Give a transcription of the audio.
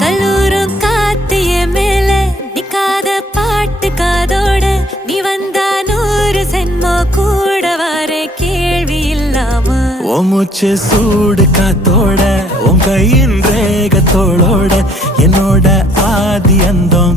கல்லூரும் காத்திய மேல நிக்காத பாட்டு காதோட நீ வந்தா 100 சென்மோ கூட வர கேள்வி இல்லாம மூச்சு சூடு காத்தோட உன் கையின் ரேகத்தோளோட என்னோட ஆதி அந்தம்